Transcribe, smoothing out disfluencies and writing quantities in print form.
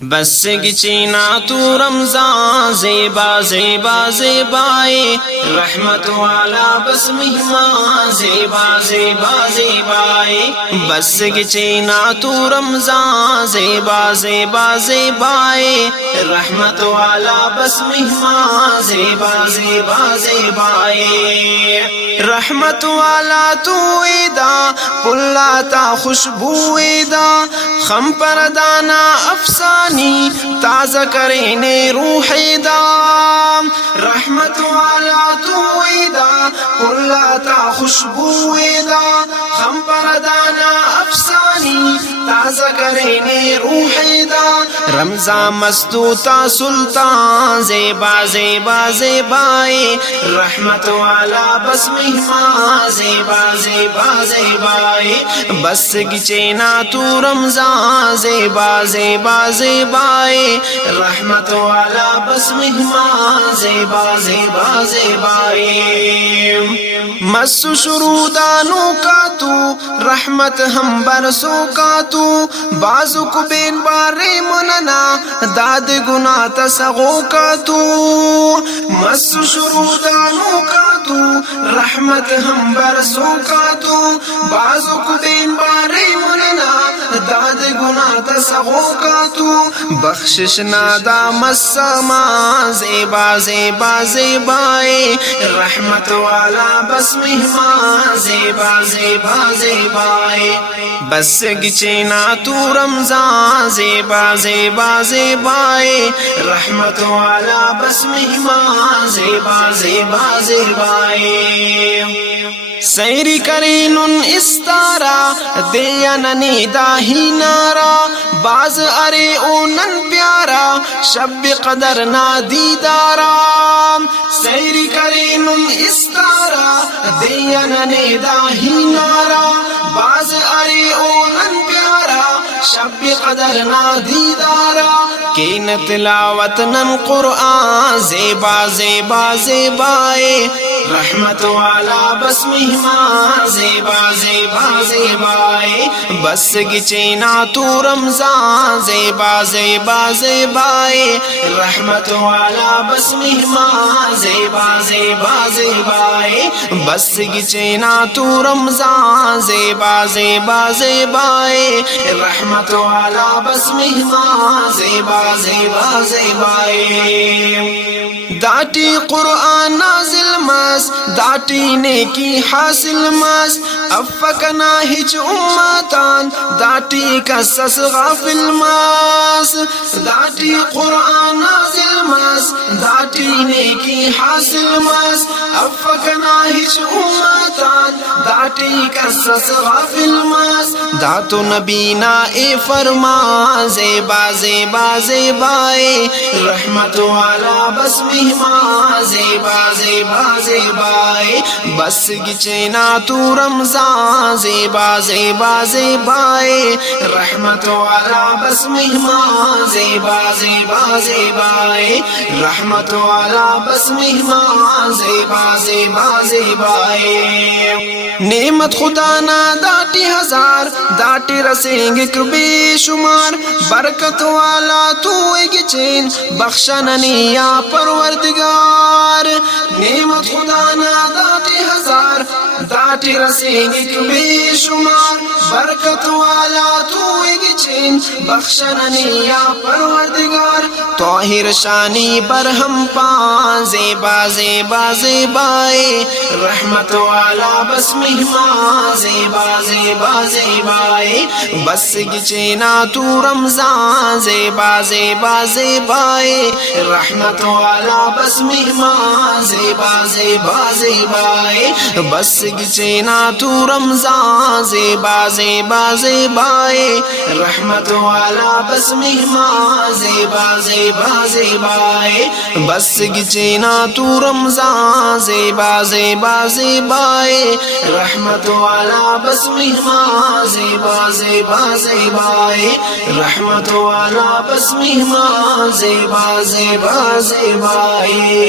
بس گچینا تو رمضان زیبا زیبا زیبائے رحمت والا بس مہمان زیبا زیبا زیبائے بس گچینا تو رمضان زیبا زیبا زیبائے رحمت والا بس مہمان زیبا زیبا زیبائے رحمت والا تو ایدا پلاتا خوشبو ایدا خم پردانا افسانی تازہ کرنے روح دا رحمت والا تو ایدا پلاتا خوشبو ایدا خم پردانا افسانی تازہ کرنے روح دا رمضان مستوتا سلطان زیبا زیبا زیبائے رحمت والا بس مہمان زیبا زیبا زیبائے بس گچینا تو رمضان زیبا زیبا زیبائے رحمت والا بس مہمان زیبا زیبا زیبائے مس شرودانوں کا تو رحمت ہم برسوں کا تو بازو کو بین بارے مننا داد گناہ تسغوں کا تو مس شرودانوں کا تو رحمت ہم برسوں کا تو بازو کو بین بارے مننا داد گناہ تسغوں کا تو بخشش نادا مسما زیبا زیبا زیبائے رحمت والا بس مہمان زیبا زیبا زیبائے بس گچینا تو رمضان زیبا زیبا زیبائے رحمت والا بس مہمان زیبا زیبا زیبائے سیری کرینن استارا دیاننی داہی نارا باز ارے اونن پیارا شب قدر نادیدارا سیری کرینن استارا دیاننی داہی نارا باز ارے اونن پیارا شب قدر نادیدارا کین تلاوت نن قرآن زیبا زیبا زیبائے رحمت والا بس مہمان زیبا زیبا زیبائے بس گچینا تو رمضان زیبا زیبا زیبائے رحمت والا بس مہمان زیبا زیبا زیبائے بس گچینا تو رمضان زیبا زیبا زیبائے رحمت والا بس مہمان زیبا زیبا زیبائے داٹی قرآن نازل ماس داٹی نیکی حاصل ماس افکنا ہچ امتان داٹی کسس غافل ماس داٹی قرآن نازل ماس داٹی نیکی حاصل ماس افکنا ہچ امتان داٹی کسس غافل ماس داتو نبینا اے فرمان زیبا زیبا زیبائے رحمت والا بس مہمان زیبا زیبا زیبائے بس گچینا تو رمضان زیبا زیبا زیبائے رحمت والا بس مہمان زیبا زیبا زیبائے رحمت والا بس مہمان زیبا زیبا زیبائے نعمت خدا نا داٹی ہزار داٹی رسیں گے بے شمار برکت والا تو گچین بخشننی یا پروردگار نعمت خدا نا داٹی ہزار داٹی رسیں گے بے شمار برکت والا تو گچین بخشننی یا پروردگار طاہر شانی برہم پان زیبا زیبا زیبائے رحمت والا بس مہمان زیبا زیبا زیبائے بس گچینا تو رمضان زیبا زیبا زیبائے رحمت والا بس مہمان زیبا زیبا زیبائے بس گچینا تو رمضان زیبا زیبا زیبائے رحمت والا بس مہمان زیبا زیبا زیبائے بس گچینا تو رمضان زیبا زیبا زیبائے رحمت والا بس مہمان زیبا زیبا زیبائے رحمت والا بس مہمان زیبا زیبا زیبائے